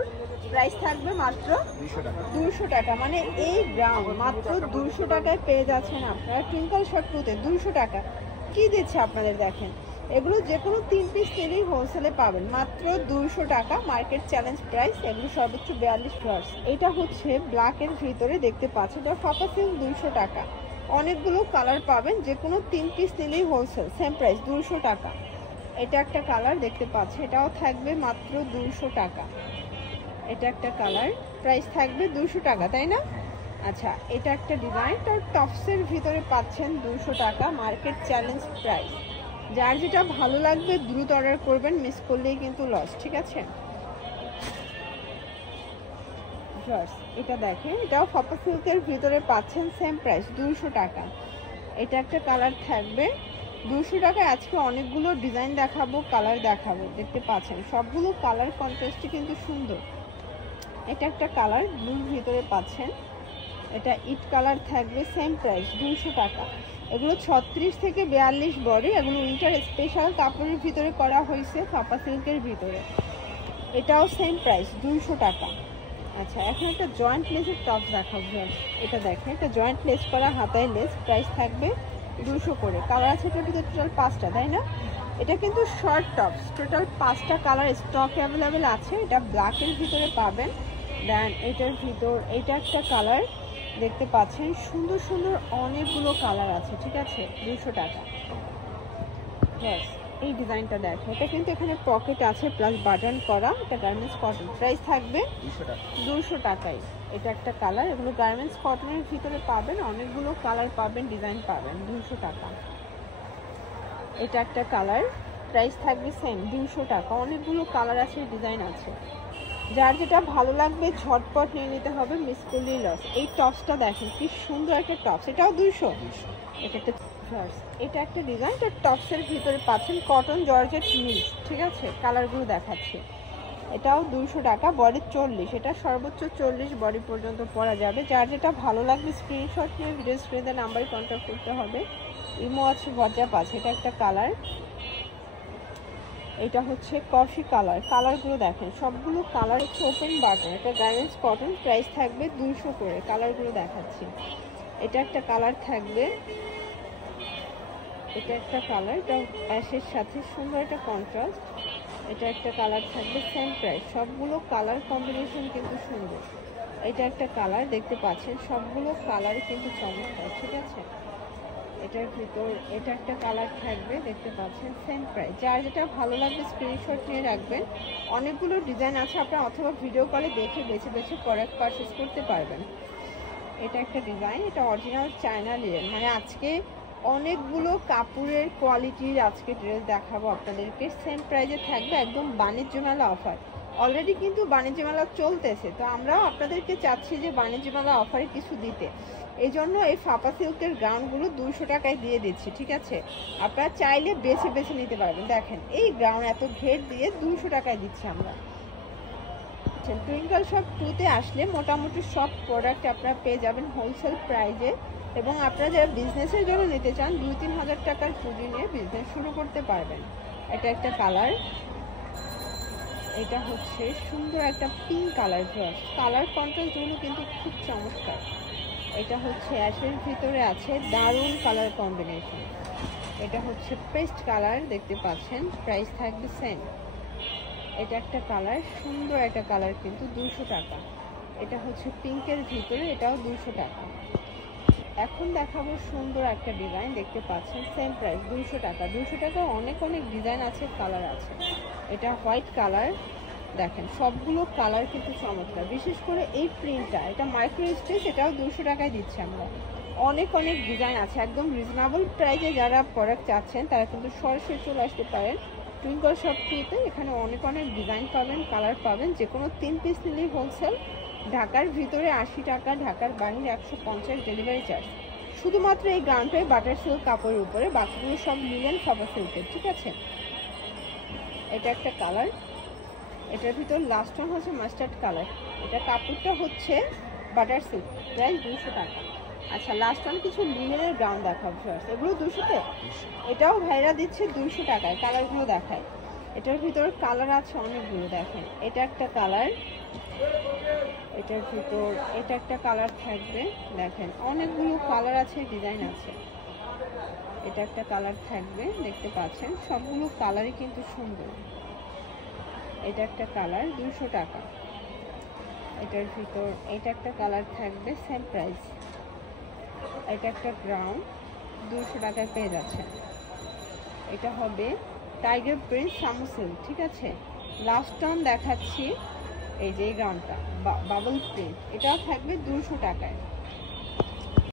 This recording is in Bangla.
কাপড়, প্রাইস থাকবে মাত্র 200 টাকা। মানে এই গ্রাউন্ড মাত্র 200 টাকায় পেয়ে যাচ্ছেন আপনারা টুইঙ্কল শপ টুতে। 200 টাকা কি দিচ্ছে আপনাদের দেখেন, এগুলো যে কোনো 3 পিস নিলেই হোলসেলে পাবেন মাত্র 200 টাকা, মার্কেট চ্যালেঞ্জ প্রাইস। এগুলো সর্বোচ্চ 42 ফ্লার্স। এটা হচ্ছে ব্ল্যাকের ভিতরে দেখতে পাচ্ছেন, এটা ফাপা সিল্ক 200 টাকা। অনেকগুলো কালার পাবেন, যে কোনো 3 পিস নিলেই হোলসেল, সেম প্রাইস 200 টাকা। এটা একটা কালার দেখতে পাচ্ছেন, এটাও থাকবে মাত্র 200 টাকা। এটা একটা কালার, প্রাইস থাকবে 200 টাকা, তাই না? আচ্ছা, এটা একটা ডিজাইন, তার টপসের ভিতরে পাচ্ছেন 200 টাকা, মার্কেট চ্যালেঞ্জ প্রাইস। যার যেটা ভালো লাগবে দ্রুত অর্ডার করবেন, মিস করলেই কিন্তু লস, ঠিক আছে? এটা দেখেন, এটাও ফাপা সিল্কের ভিতরে পাচ্ছেন, সেম প্রাইস 200 টাকা। এটা একটা কালার থাকবে 200 টাকায়। আজকে অনেকগুলো ডিজাইন দেখাবো, কালার দেখাবো, দেখতে পাচ্ছেন সবগুলো কালার কন্ট্রাস্টই কিন্তু সুন্দর। এটা একটা কালার ব্লুর ভিতরে পাচ্ছেন, এটা ইট কালার থাকবে, সেম প্রাইস 200 টাকা। এগুলো 36 থেকে 42 বডি, এগুলো উইন্টার স্পেশাল কাপড়ের ভিতরে করা হয়েছে ফাপা সিল্কের ভিতরে। এটাও সেম প্রাইস 200 টাকা। আচ্ছা, এখন একটা জয়েন্ট লেসের টপ দেখাবো। এটা দেখেন, এটা জয়েন্ট লেস করা হাতায় লেস, প্রাইস থাকবে 200 করে। কালার আছে এটার ভিতরে টোটাল 5টা, তাই না? এটা কিন্তু শর্ট টপস, টোটাল 5টা কালার স্টক অ্যাভেলেবেল আছে। এটা ব্ল্যাকের ভিতরে পাবেন। দেন এটার ভিতর এটা একটা কালার দেখতে পাচ্ছেন, সুন্দর সুন্দর অনেকগুলো কালার আছে, ঠিক আছে? 200 টাকা। ব্যাস, এই ডিজাইনটা দেখো, এটা কিন্তু এখানে পকেট আছে প্লাস বাটন করা। এটা গার্মেন্টস কটন, প্রাইস থাকবে 200 টাকাই। এটা একটা কালার, এগুলো গার্মেন্টস কটনের ভিতরে পাবেন, অনেকগুলো কালার পাবেন, ডিজাইন পাবেন, 200 টাকা। এটা একটা কালার, প্রাইস থাকবে সেম 200 টাকা। অনেকগুলো কালার আছে, ডিজাইন আছে, যার যেটা ভালো লাগবে ঝটপট নিয়ে নিতে হবে, মিস করলেই লস। এই টপসটা দেখেন কি সুন্দর একটা টপস, এটাও 200। এটা একটা এটা একটা ডিজাইন, এটা টপসের ভিতরে পাচ্ছেন কটন জর্জেট মিক্স, ঠিক আছে? কালারগুলো দেখাচ্ছি। এটাও 200 টাকা, বডি 40, এটা সর্বোচ্চ 40 বডি পর্যন্ত পরা যাবে। যার যেটা ভালো লাগবে স্ক্রিনশট নিয়ে ভিডিও স্ক্রিনে নাম্বারে কন্ট্যাক্ট করতে হবে। ইমো আছে, হোয়াটসঅ্যাপ আছে। এটা একটা কালার, এটা হচ্ছে কফি কালার। কালারগুলো দেখেন, সবগুলো কালার হচ্ছে ওপেন বাটন। এটা গার্মেন্টস কটন, প্রাইস থাকবে 200 করে। কালারগুলো দেখাচ্ছি। এটা একটা কালার থাকবে, এটা একটা কালার, এটা অ্যাশের সাথে সুন্দর একটা কন্ট্রাস্ট। এটা একটা কালার থাকবে, সেম প্রাইস। সবগুলো কালার কম্বিনেশন কিন্তু সুন্দর। এটা একটা কালার দেখতে পাচ্ছেন, সবগুলো কালার কিন্তু চমৎকার, ঠিক আছে? এটার ভিতর এটা একটা কালার থাকবে, দেখতে পাচ্ছেন, সেম প্রাইস। যার যেটা ভালো লাগবে স্ক্রিনশট নিয়ে রাখবেন। অনেকগুলো ডিজাইন আছে, আপনারা অথবা ভিডিও কলে দেখে বেছে বেছে প্রোডাক্ট পারচেস করতে পারবেন। এটা একটা ডিজাইন, এটা অরিজিনাল চায়না লিনেন। মানে আজকে অনেকগুলো কাপড়ের কোয়ালিটির আজকে ড্রেস দেখাবো আপনাদেরকে, সেম প্রাইসে থাকবে, একদম বাণিজ্য মেলা অফার। অলরেডি কিন্তু বাণিজ্য মেলা চলতেছে, তো আমরাও আপনাদেরকে চাচ্ছি যে বাণিজ্য মেলা অফারে কিছু দিতে। এই জন্য এই ফাপা সিল্কের গাউনগুলো 200 টাকায় দিয়ে দিচ্ছি, ঠিক আছে? আপনারা চাইলে বেছে বেছে নিতে পারবেন। দেখেন এই গাউন এত ঘের দিয়ে 200 টাকায় দিচ্ছি আমরা। টুইঙ্কল শপ টুতে আসলে মোটামুটি সব প্রোডাক্ট আপনারা পেয়ে যাবেন হোলসেল প্রাইজে। এবং আপনারা যারা বিজনেসের জন্য নিতে চান 2-3 হাজার টাকার পুঁজি নিয়ে বিজনেস শুরু করতে পারবেন। এটা একটা কালার, এটা হচ্ছে সুন্দর একটা পিঙ্ক কালার। কালার কন্ট্রাস্টগুলো কিন্তু খুব চমৎকার। এটা হচ্ছে অ্যাশের ভিতরে আছে, দারুণ কালার কম্বিনেশন। এটা হচ্ছে পেস্ট কালার, দেখতে পাচ্ছেন, প্রাইস থাকবে সেম। এটা একটা কালার, সুন্দর একটা কালার, কিন্তু 200 টাকা। এটা হচ্ছে পিঙ্কের ভিতরে, এটাও 200 টাকা। এখন দেখাবো সুন্দর একটা ডিজাইন, দেখতে পাচ্ছেন, সেম প্রাইস 200 টাকা। 200 টাকা অনেক অনেক ডিজাইন আছে, কালার আছে। এটা হোয়াইট কালার, দেখেন সবগুলো কালার কিন্তু চমৎকার। বিশেষ করে এই প্রিন্টটা, এটা মাইক্রো স্টিচ, এটাও 200 টাকায় দিচ্ছি আমরা। অনেক অনেক ডিজাইন আছে, একদম রিজনেবল প্রাইসে যারা প্রোডাক্ট চাচ্ছেন তারা কিন্তু সরাসরি চলে আসতে পারেন টুইঙ্কল শপ টুতে। এখানে অনেক অনেক ডিজাইন পাবেন, কালার পাবেন। যে কোনো 3 পিস নিলেই হোলসেল। ঢাকার ভিতরে 80 টাকা, ঢাকার বাইরে 150 ডেলিভারি চার্জ। শুধুমাত্র এই গাউনটাই বাটার সিল্ক কাপড়ের উপরে, বাকিগুলো সব লিনেন ফাপা সিল্কের, ঠিক আছে? এটা একটা কালার, এটার ভিতর লাস্ট ওয়ান হচ্ছে মাস্টার্ড কালার। এটা কাপড়টা হচ্ছে বাটার সিল্ক, প্রাইস 200 টাকা। আচ্ছা, লাস্ট ওয়ান কিছু লিনেনের গাউন দেখাবো, এগুলো 200-তে। এটাও ভাইরা দিচ্ছে 200 টাকায়। কালারগুলো দেখায়, এটার ভিতরে কালার আছে অনেকগুলো, দেখেন এটা একটা কালার, এটার ভিতর এটা একটা কালার থাকবে, দেখেন অনেকগুলো কালার আছে, ডিজাইন আছে। এটা একটা কালার থাকবে, দেখতে পাচ্ছেন সবগুলো কালারই কিন্তু সুন্দর। এটা একটা কালার 200 টাকা। এটার ভিতর এটা একটা কালার থাকবে, সেম প্রাইস। এটা একটা গ্রাউন্ড 200 টাকায় পেয়ে যাচ্ছে। এটা হবে টাইগার প্রিন্ট সামুসিল, ঠিক আছে। লাস্ট টাইম দেখাচ্ছি এই যে এই গ্রাউন্ডটা বাবল প্রিন্ট, এটাও থাকবে 200 টাকায়।